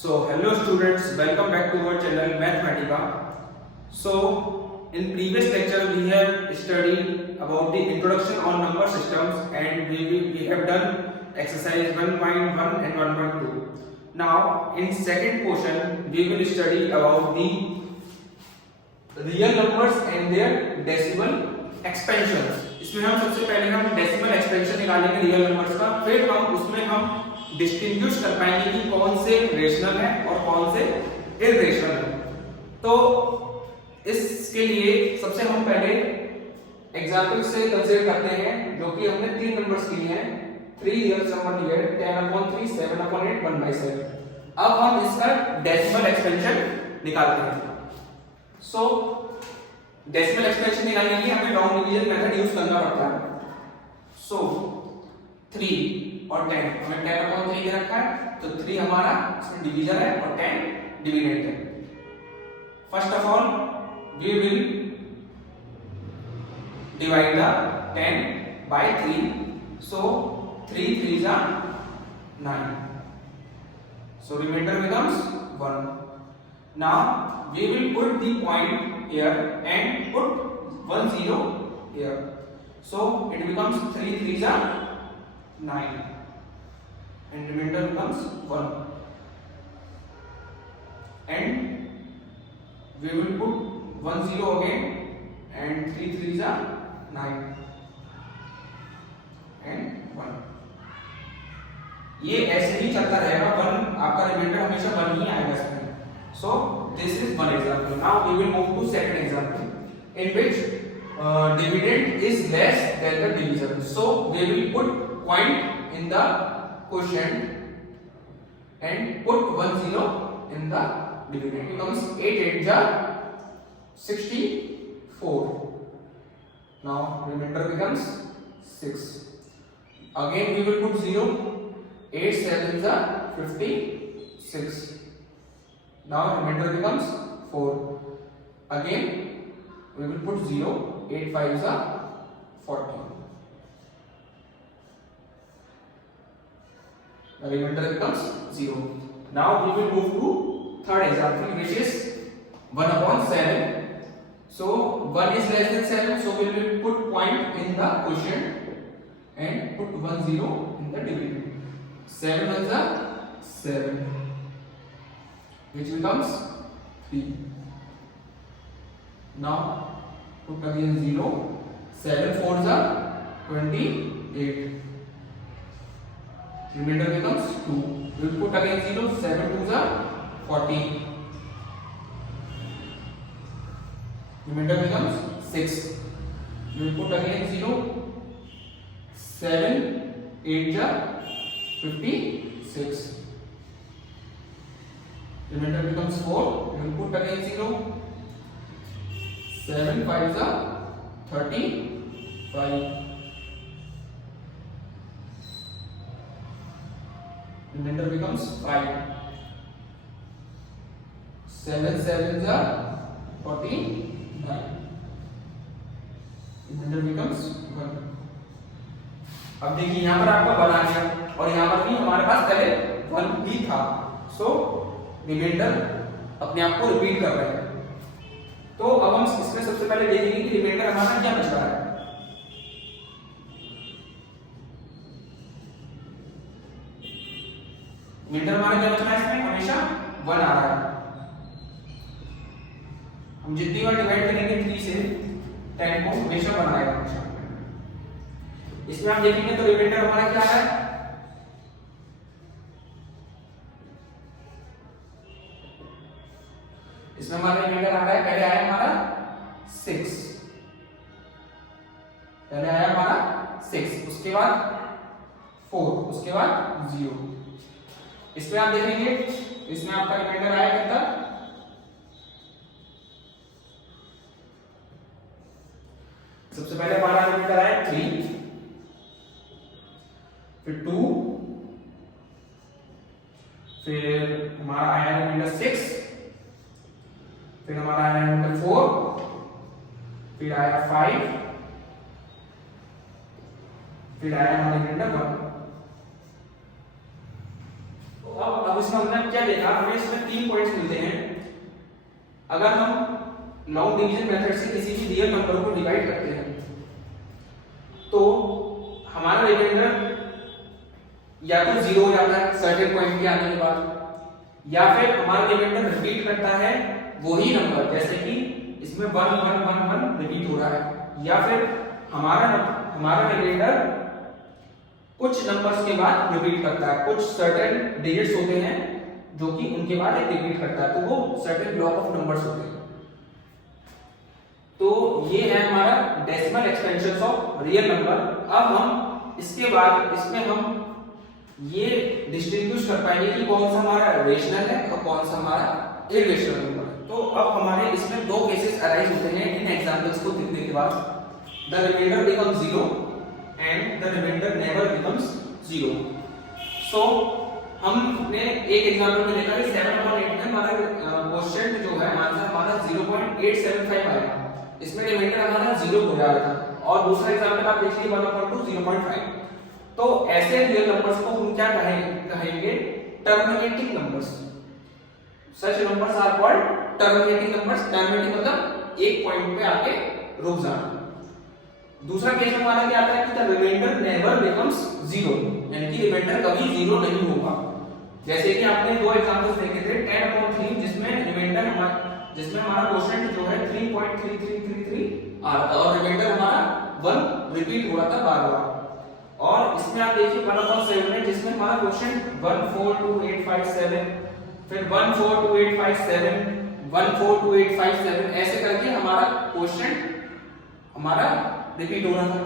So hello students, welcome back to our channel Mathematica. So in previous lecture we have studied about the introduction on number systems and we have done exercise 1.1 and 1.2. Now in second portion we will study about the real numbers and their decimal expansions. इसमें हम सबसे पहले हम decimal expansion निकालेंगे real numbers का, फिर हम उसमें हम डिस्टिंग्विश कर पाएंगे कि कौन से रेशनल है और कौन से इररेशनल है। तो इसके लिए सबसे हम पहले एग्जांपल से कंसीडर करते हैं, जो कि हमने तीन नंबर्स लिए हैं, 3 रियल नंबर लिए हैं, 10/3, 7/8, 1/7। अब हम इसका डेसिमल एक्सपेंशन निकालते हैं। सो डेसिमल एक्सपेंशन निकालने के लिए हमें लॉन्ग डिवीजन मेथड यूज करना पड़ता है। सो 3 और 10, हमें 10/3 दे रखा है, तो 3 हमारा इसमें डिवीजन है और 10 डिविडेंड है। First of all we will divide the 10 by 3, so 3 3s are 9, so remainder becomes 1. Now we will put the point here and put 1 0 here, so it becomes 3 3s are 9 and remainder becomes 1, and we will put 1 0 again and 3 3s are 9 and 1. ये ऐसे ही चलता रहेगा, 1 आपका reminder हमेशा 1 ही आएगा इसमें। So this is one example. Now we will move to second example in which dividend is less than the divisor. So we will put point in the quotient and put 1 0 in the dividend. It becomes 8 8 are 64. Now remainder becomes 6. Again we will put 0. 8 7s are 56. Now remainder becomes 4. Again we will put 0. 8 5s are 40. The remainder becomes 0. Now we will move to third example, which is 1/7. So 1 is less than 7, so we will put point in the quotient and put 1 0 in the dividend. 7 1s are 7, which becomes 3. Now put again 0. 7 4s are 28. Remainder becomes 2. We will put again 0. 7 2s are 40. Remainder becomes 6. We will put again 0. 7 8s are 56. Remainder becomes 4. We will put again 0. 7 5s are 35. Remainder becomes 5. 7 7s are 49. Remainder becomes 1. अब देखिए यहाँ पर आपका 1 आ गया और यहाँ पर भी हमारे पास पहले 1 ही था, सो रिमाइंडर अपने आप को रिपीट कर रहे हैं। तो अब हम इसमें सबसे पहले देखेंगे कि रिमाइंडर हमारा क्या बच रहा है। रिमाइंडर हमारा क्या बच रहा है, इसमें हमेशा 1 आ रहा है। हम जितनी बार डिवाइड करेंगे 3 से 10 को, हमेशा 1 आएगा हमेशा। इसमें हम देखेंगे तो रिमाइंडर हमारा क्या है, इसमें हमारा रिमाइंडर आ रहा है, पहले आया हमारा 6, पहले आया हमारा 6, उसके बाद 4, उसके बाद 0। इसमें आप देखेंगे इसमें आपका रिमाइंडर आया कितना, सबसे पहले हमारा रिमाइंडर आया 3, फिर 2, फिर हमारा आया रिमाइंडर 6, फिर हमारा आया रिमाइंडर 4, फिर आया 5, फिर आया हमारा रिमाइंडर 1। अब इसमें हमने क्या देखा, हमें इसमें 3 पॉइंट्स मिलते हैं। अगर हम लॉन्ग डिवीजन मेथड से किसी भी रियल नंबर को डिवाइड करते हैं तो हमारा रिमाइंडर या तो 0 हो जाता है सर्टेन पॉइंट के आने के बाद, या फिर हमारा रिमाइंडर रिपीट करता है वही नंबर, जैसे कि इसमें 1 1 1 1 रिपीट हो रहा है, या फिर हमारा रिमाइंडर कुछ नंबर्स के बाद रिपीट करता है। कुछ सर्टेन डिजिट्स होते हैं जो कि उनके बाद एक रिपीट करता है, तो वो सर्टेन ब्लॉक ऑफ नंबर्स होते हैं। तो ये है हमारा decimal expansion of real number. अब हम इसके बाद इसमें हम ये डिस्टिंग्विश कर पाएंगे कि कौन सा हमारा रेशनल है और कौन सा हमारा इरेशनल नंबर है। तो अब हमारे इसमें दो केसेस अराइज होते हैं इन एग्जांपल्स को देखने के बाद। The remainder becomes 0 and the remainder never becomes 0। So हमने एक एग्जांपल में देखा कि 7/8 में हमारा क्वेश्चन जो है आंसर हमारा 0.875 आएगा, इसमें रिमाइंडर हमारा 0 हो रहा था। और दूसरा एग्जांपल आप देखिए 1/2 0.5। तो ऐसे रियल नंबर्स को हम क्या कहेंगे terminating numbers. Such numbers are called terminating numbers. Terminating मतलब एक पॉइंट पे आके रुक जाना। दूसरा केस हमारा क्या आता है कि द रिमाइंडर नेवर बिकम्स 0, यानी कि रिमाइंडर कभी 0 नहीं होगा। जैसे कि आपने दो एग्जांपल्स देखे थे 10/3 जिसमें हमारा क्वोशिएंट जो है 3.3333 आ रहा था और रिमाइंडर हमारा 1 रिपीट हो रहा था बार-बार। और इसमें आप देखिए 1/7 में जिसमें हमारा क्वोशिएंट 142857, फिर 142857, 142857 ऐसे करके हमारा क्वोशिएंट हमारा रिपीट हो रहा था।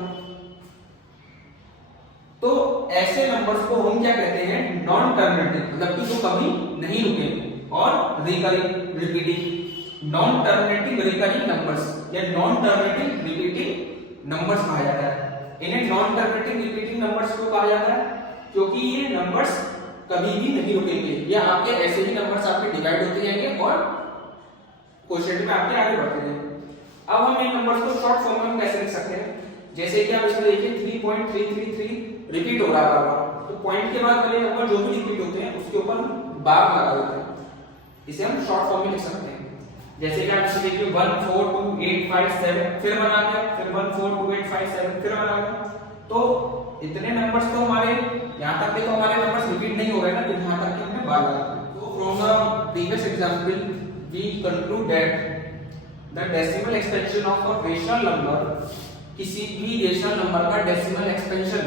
तो ऐसे नंबर्स को हम क्या कहते हैं नॉन टर्मिनेटिंग, मतलब कि जो कभी नहीं रुकेंगे, और recurring repeating. Non terminating recurring numbers या नॉन टर्मिनेटिंग रिपीटिंग नंबर्स कहा जाता है। इन्हें नॉन टर्मिनेटिंग रिपीटिंग नंबर्स क्यों कहा जाता है? क्योंकि ये नंबर्स कभी भी नहीं रुकेंगे, या आपके ऐसे ही नंबर्स आपके डिवाइड होते जाएंगे और क्वोशिएंट में आपके आगे बढ़ते जाएंगे। अब हम इन नंबर्स को शॉर्ट फॉर्म में कैसे लिख सकते हैं? जैसे कि आप इसमें देखिए 3.333 रिपीट हो रहा है बार-बार, तो पॉइंट के बाद वाले नंबर जो भी रिपीट होते हैं उसके ऊपर बार लगा देते हैं, इसे हम शॉर्ट फॉर्म में लिख सकते हैं। जैसे कि आप इसे देखिए 142857 फिर बना दिया, फिर 142857 फिर बना दिया। तो इतने नंबर्स तो हमारे यहां तक के तो हमारे नंबर्स रिपीट नहीं हो गए ना, तो यहां तक के हमने बार लगा दिया। तो from the previous example we conclude that the decimal expansion of a rational number, किसी भी रेशनल नंबर का डेसिमल एक्सपेंशन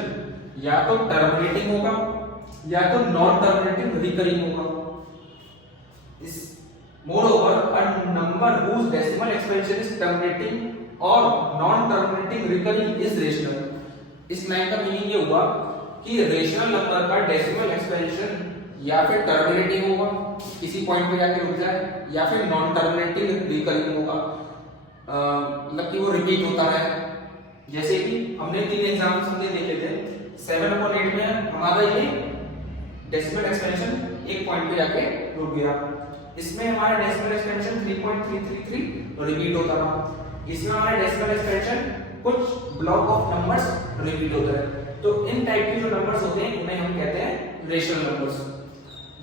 या तो टर्मिनेटिंग होगा या तो नॉन टर्मिनेटिंग रिकरिंग होगा। इस moreover a number whose decimal expansion is terminating or non terminating recurring is rational। इस लाइन का मीनिंग ये हुआ कि रेशनल नंबर का डेसिमल एक्सपेंशन या फिर टर्मिनेटिंग होगा, किसी पॉइंट पे जाके रुक जाए, या फिर नॉन टर्मिनेटिंग रिकरिंग होगा, मतलब कि वो रिपीट होता है। जैसे कि हमने 3 एग्जांपल्स हमने देखे थे 7/8 में हमारा ये डेसिमल एक्सपेंशन एक पॉइंट पे जाके रुक गया, इसमें हमारा डेसिमल एक्सपेंशन 3.333 रिपीट होता था, इसमें हमारा डेसिमल एक्सपेंशन कुछ ब्लॉक ऑफ नंबर्स रिपीट होता है। तो इन टाइप के जो नंबर्स होते हैं उन्हें हम कहते हैं रेशनल नंबर्स,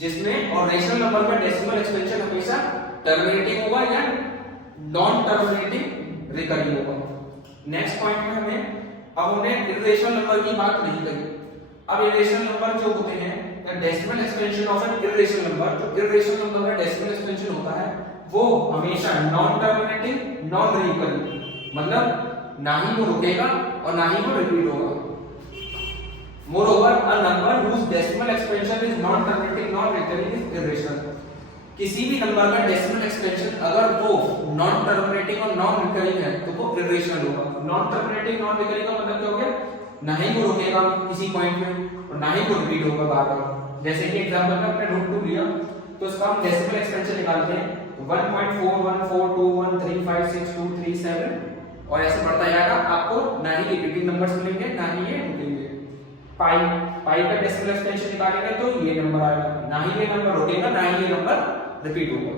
जिसमें और रेशनल नंबर का डेसिमल एक्सपेंशन हमेशा टर्मिनेटिंग होगा या नॉन टर्मिनेटिंग रिकरिंग होगा। नेक्स्ट पॉइंट में हमने इरेशनल नंबर की बात नहीं करी। अब इरेशनल नंबर जो होते हैं decimal expansion of an irrational number, जो इरेशनल नंबर का डेसिमल एक्सपेंशन होता है वो हमेशा नॉन टर्मिनेटिंग नॉन रिकरिंग, मतलब ना ही वो रुकेगा और ना ही वो रिपीट होगा। मोreover a number whose decimal expansion is non terminating non recurring is irrational। किसी भी नंबर का डेसिमल एक्सपेंशन अगर वो नॉन टर्मिनेटिंग और नॉन रिकरिंग है तो वो इरेशनल होगा। नॉन टर्मिनेटिंग नॉन रिकरिंग का मतलब क्या हो गया? ना ही वो रुकेगा किसी पॉइंट पे और ना ही वो रिपीट होगा बार-बार। जैसे कि एग्जांपल में हमने √2 लिया तो इसका हम डेसिमल एक्सपेंशन निकालते हैं 1.414213562337 और ऐसे बढ़ता जाएगा, आपको ना ही रिपीटिंग नंबर्स मिलेंगे ना ही ये रुकेंगे। पाई का डेसिमल एक्सपेंशन निकालेंगे तो ये नंबर आएगा, ना ही ये नंबर रुकेगा ना ही ये नंबर रिपीट होगा।